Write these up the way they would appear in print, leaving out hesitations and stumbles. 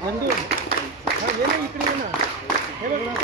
इकडे ये ना, हे बघ ना.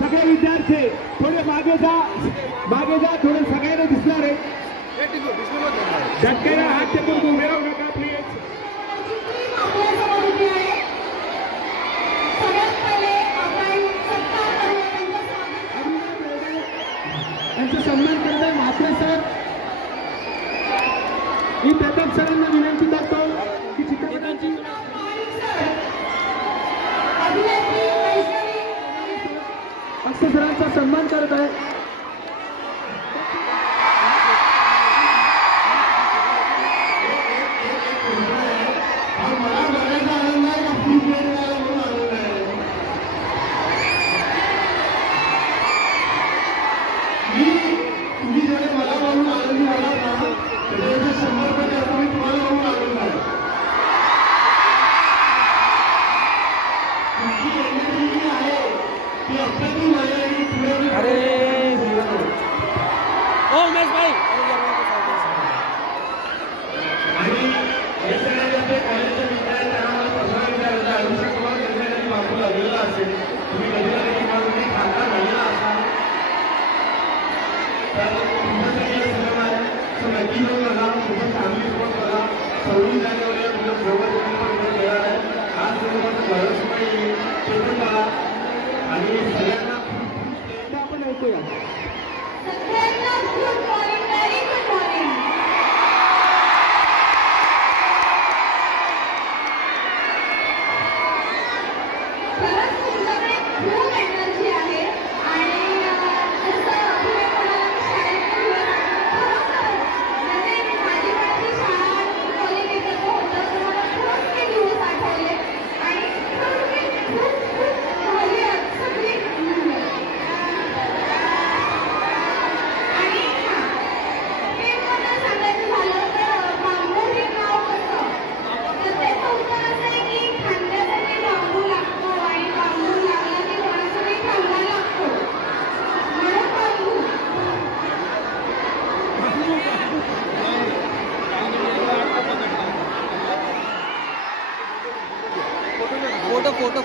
सगळे विद्यार्थी थोडे मागे जा, थोडे सगळ्यांना दिसणार आहे. झटक्याला हात टेकून उभे राहू नका प्लीज. त्यांचा सन्मान करताय म्हात्रे सर. मी प्रताप सरांना विनंती करतो की चित्रपटाची अक्षय सरांचा सन्मान करत आहे. आपण ऐकूया.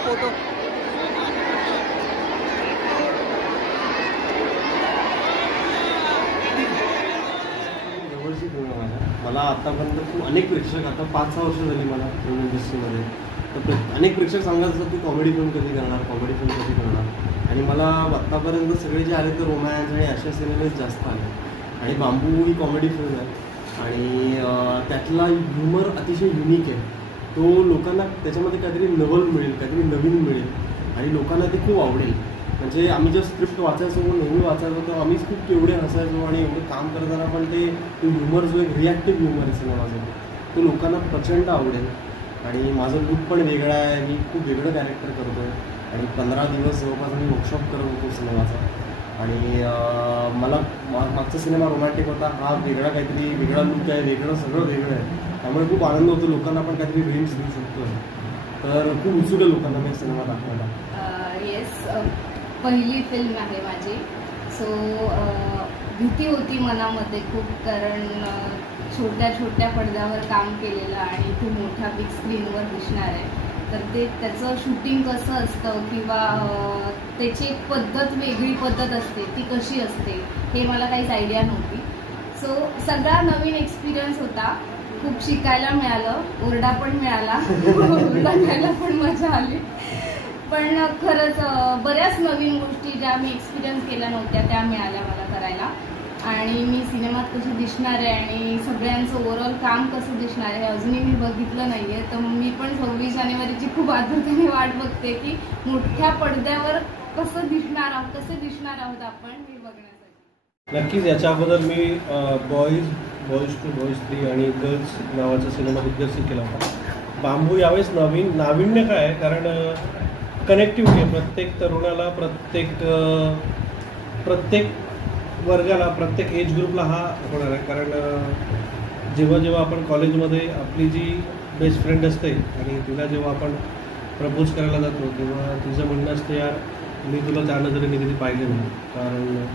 फोटो मला आतापर्यंत खूप अनेक प्रेक्षक, आता 5-6 वर्ष झाली मला फिल्म इंडस्ट्रीमध्ये, तर अनेक प्रेक्षक सांगत असतात तू कॉमेडी फिल्म कधी करणार. आणि मला आत्तापर्यंत सगळे जे आले तर रोमॅन्स आणि अशा सिनेमेच जास्त आले. आणि बांबू ही कॉमेडी फिल्म आहे आणि त्यातला ह्युमर अतिशय युनिक आहे. तो लोकांना त्याच्यामध्ये काहीतरी नवल मिळेल, काहीतरी नवीन मिळेल आणि लोकांना ते खूप आवडेल. म्हणजे आम्ही जेव्हा स्क्रिप्ट वाचायचो, नेहमी वाचायचो, तर आम्हीच खूप केवढे हसायचो आणि एवढं काम करताना पण ते ह्युमर जो एक रिॲक्टिव्ह ह्युमर आहे सिनेमाचा, तो लोकांना प्रचंड आवडेल. आणि माझं लूक पण वेगळा आहे, मी खूप वेगळं कॅरेक्टर करतो आहे आणि 15 दिवस जवळपास मी वर्कशॉप करत होतो सिनेमाचा. आणि मला मागचा सिनेमा रोमॅन्टिक होता, हा वेगळा काहीतरी वेगळा लूक आहे, वेगळं सगळं वेगळं आहे. त्यामुळे खूप आनंद होतो, लोकांना पण काहीतरी ड्रीम्स देऊ शकतो. तर खूप उत्सुक आहे लोकांना मी सिनेमा दाखवायला. येस, पहिली फिल्म आहे माझी. सो भीती होती मनामध्ये खूप, कारण छोट्या छोट्या पडद्यावर काम केलेलं आणि खूप मोठ्या बिग स्क्रीनवर दिसणार आहे. तर त्याचं शूटिंग कसं असतं किंवा त्याची एक पद्धत, वेगळी पद्धत असते, ती कशी असते हे मला काहीच आयडिया नव्हती. सो सगळा नवीन एक्सपिरियन्स होता. खूप शिकायला मिळालं, ओरडा पण मिळाला, बघायला पण मजा आली. पण खरंच बऱ्याच नवीन गोष्टी ज्या मी एक्सपिरियन्स केल्या नव्हत्या त्या मिळाल्या मला करायला. आणि मी सिनेमात कशी दिसणार आहे आणि सगळ्यांचं ओव्हरऑल काम कसं दिसणार आहे अजूनही मी बघितलं नाही आहे. तर मी पण 26 जानेवारीची खूप आतुरतेने वाट बघते की मोठ्या पडद्यावर कसं दिसणार आहोत आपण हे बघण्यासाठी. नक्कीच. याच्या अगोदर मी बॉईज टू बॉईज 3 आणि गर्ल्स नावाचा सिनेमा दिग्दर्शित केला होता. बांबू यावेळेस नाविन्य काय आहे, कारण कनेक्टिव्हिटी आहे. प्रत्येक तरुणाला, प्रत्येक वर्गाला, प्रत्येक एज ग्रुपला हा होणार आहे. कारण जेव्हा आपण कॉलेजमध्ये आपली जी बेस्ट फ्रेंड असते आणि तिला जेव्हा आपण प्रपोज करायला जातो तेव्हा तिचं म्हणणं असतं, यार मी तुला त्या नजरेने कधी पाहिलं नाही, कारण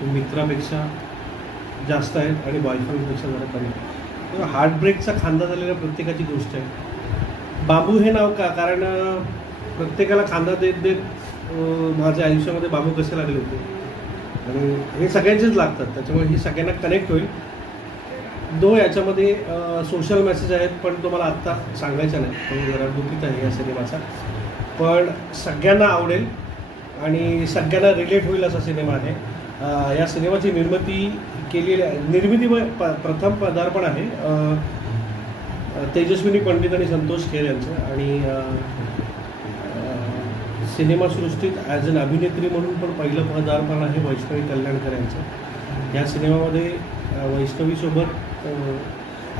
तू मित्रापेक्षा जास्त आहेत आणि बॉयफ्रेंडपेक्षा जरा कमी आहे. तर हार्टब्रेकचा खांदा झालेल्या प्रत्येकाची गोष्ट आहे. बांबू हे नाव का, कारण प्रत्येकाला खांदा देत देत माझ्या आयुष्यामध्ये बांबू कसे लागले होते आणि हे सगळ्यांचेच लागतात. त्याच्यामुळे ही सगळ्यांना कनेक्ट होईल. याच्यामध्ये सोशल मेसेज आहेत, पण तुम्हाला आत्ता सांगायचं नाही, तो जरा दुखीत आहे या सिनेमाचा. पण सगळ्यांना आवडेल आणि सगळ्यांना रिलेट होईल असा सिनेमा आहे. या सिनेमाची निर्मिती प्रथम पदार्पण आहे तेजस्विनी पंडित आणि संतोष खेर यांचं. आणि सिनेमासृष्टीत ॲज अन अभिनेत्री म्हणून पण पहिलं पदार्पण आहे वैष्णवी कल्याणकर यांचं. या सिनेमामध्ये वैष्णवीसोबत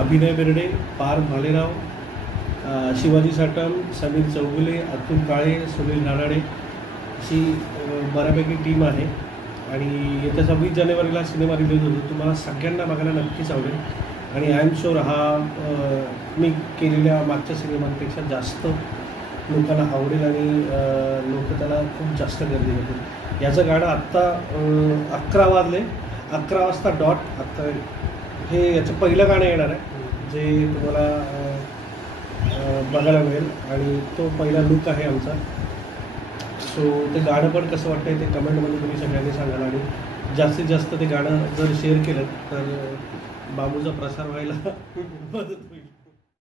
अभिनय बिर्डे, पार्थ भालेराव, शिवाजी साटम, समीर चौगुले, अतुल काळे, सुनील राणाडे अशी बऱ्यापैकी टीम आहे. आणि येत्या 26 जानेवारीला सिनेमा रिलीज होतो. तुम्हाला सगळ्यांना बघायला नक्कीच आवडेल आणि आय एम शुअर हा मी केलेल्या मागच्या सिनेमांपेक्षा जास्त लोकांना आवडेल आणि लोक त्याला खूप जास्त गर्दी करतील. याचं गाणं आत्ता 11 वाजले, 11 वाजता डॉट आत्ता हे याचं पहिलं गाणं येणार आहे जे तुम्हाला बघायला मिळेल आणि तो पहिला लुक आहे आमचा. सो ते गाणं पण कसं वाटतंय ते कमेंटमध्ये तुम्ही सगळ्यांनी सांगाल आणि जास्तीत जास्त ते गाणं जर शेअर केलं तर बांबूचा प्रसार व्हायला मदत होईल.